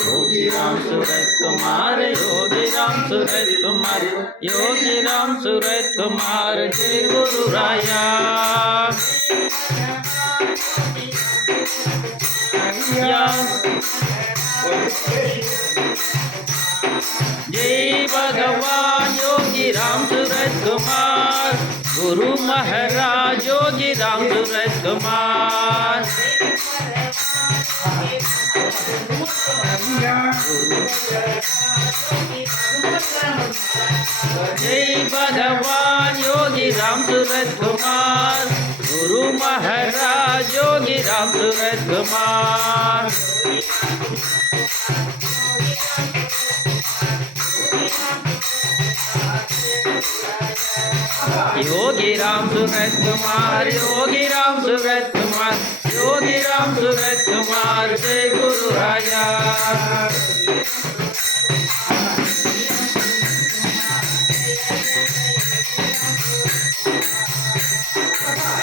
योगी राम सूरत कुमार, योगी राम सूरत कुमार, योगी राम सूरत कुमार, जय गुरु राया। जय भगवान योगी राम सूरत कुमार, गुरु महाराज योगी राम सूरत कुमार। जय भगवान योगी राम सूरत कुमार, गुरु महाराज योगी राम सूरत कुमार। योगी राम सूरत कुमार, योगी राम सूरत कुमार, योगी राम सूरत कुमार, जय गुरु राया।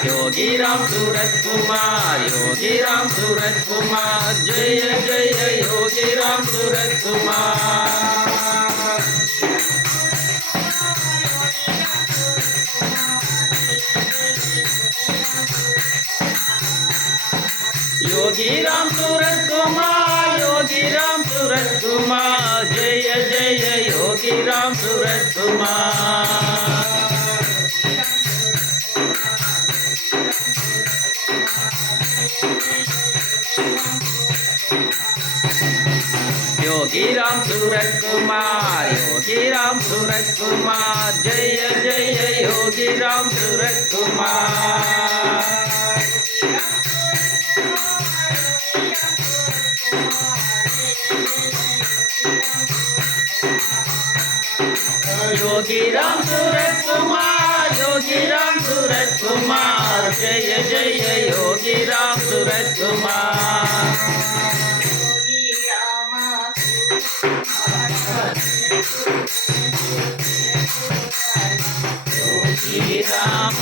योगी राम सूरत कुमार, योगी राम सूरत कुमार, जय जय योगी राम सूरत कुमार। योगी राम सूरत कुमार, योगी राम सूरत कुमार, जय जय योगी राम सूरत कुमार। योगी राम सूरत कुमार, योगी राम सूरत कुमार, जय जय योगी राम सूरत कुमार। योगी राम सूरत कुमार, योगी राम सूरत कुमार, जय जय योगी राम सूरत कुमार। योगी राम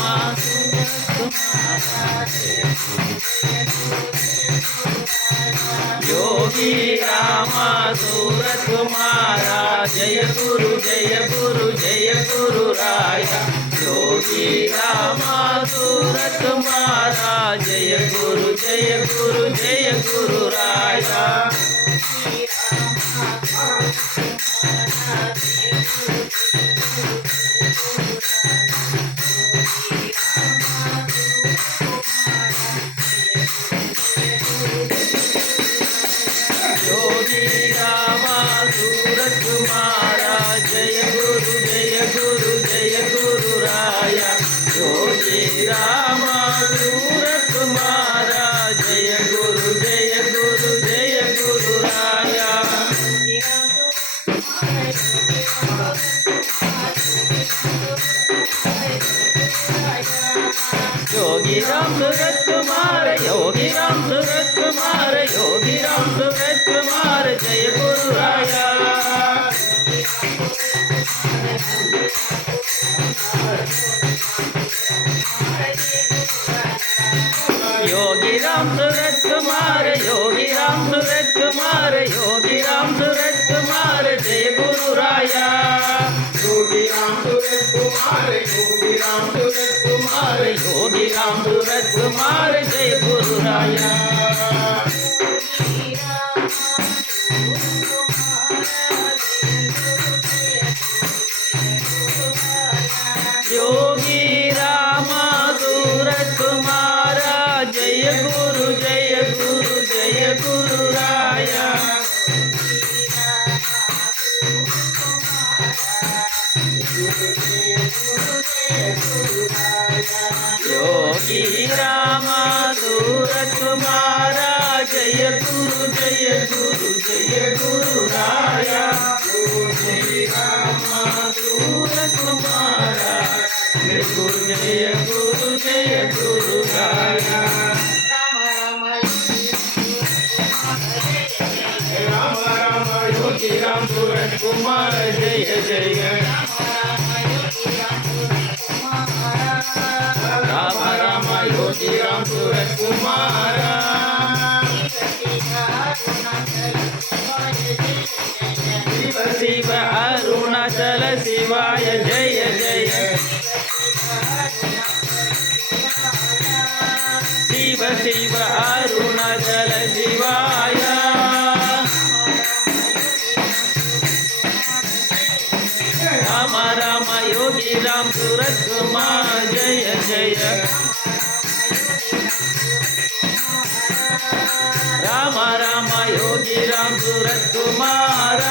योगी राम सूरत कुमारा, जय गुरु जय गुरु राया। योगी राम सूरत कुमारा, जय गुरु राया। योगी राम सूरत कुमारा, जय गुरु राया। योगी राम सूरत कुमारा, जय गुरु राया। योगी राम सूरत कुमार, योगी राम सूरत कुमार, योगी राम सूरत कुमार, जय गुरु राया। योगी राम सूरत कुमार, योगी राम सूरत कुमार, योगी राम सूरत कुमार, जय गुरु राया। योगी राम सूरत कुमार, योगी राम सूरत कुमार, योगी राम सूरत कुमार, जय गुरु राया। योगी राम सूरत कुमार, जय गुरु राया। योगी राम सूरत कुमार, जय गुरु राया। योगी राम सूरत कुमार, जय गुरु राया। राम राम योगी राम सूरत कुमार, जय जय। राम राम सूरत कुमारा शिव अरुणाचल शिवाय जय जय शिव शिव अरुणाचल शिवाय राम राम योगी राम सूरत कुमार जय जय राम राम योगी राम सूरत कुमार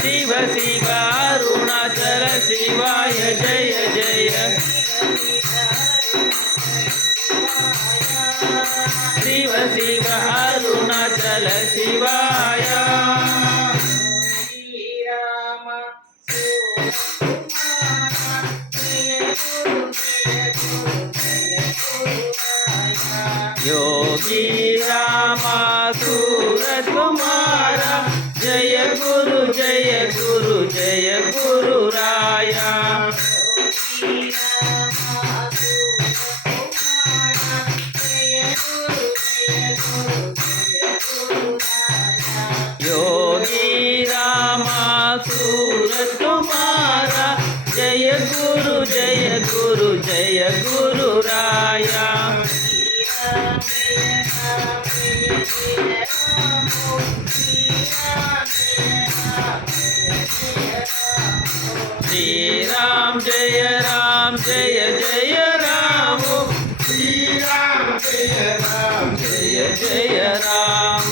शिव शिव अरुणाचल शिवाय जय जय शिव शिव अरुणाचल शिवाय योगी राम सूरत कुमारा जय गुरु राया योगी राम सूरत कुमारा जय गुरु राया श्री राम जय जय राम श्री राम जय राम जय जय राम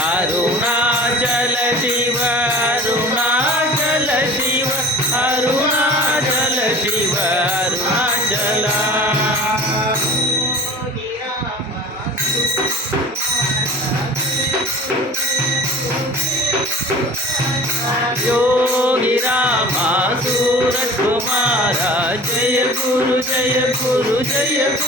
अरुणाचल शिव अरुणाचल शिव अरुणाचल शिव अरुणाचल योगी राम सूरत कुमार जय गुरु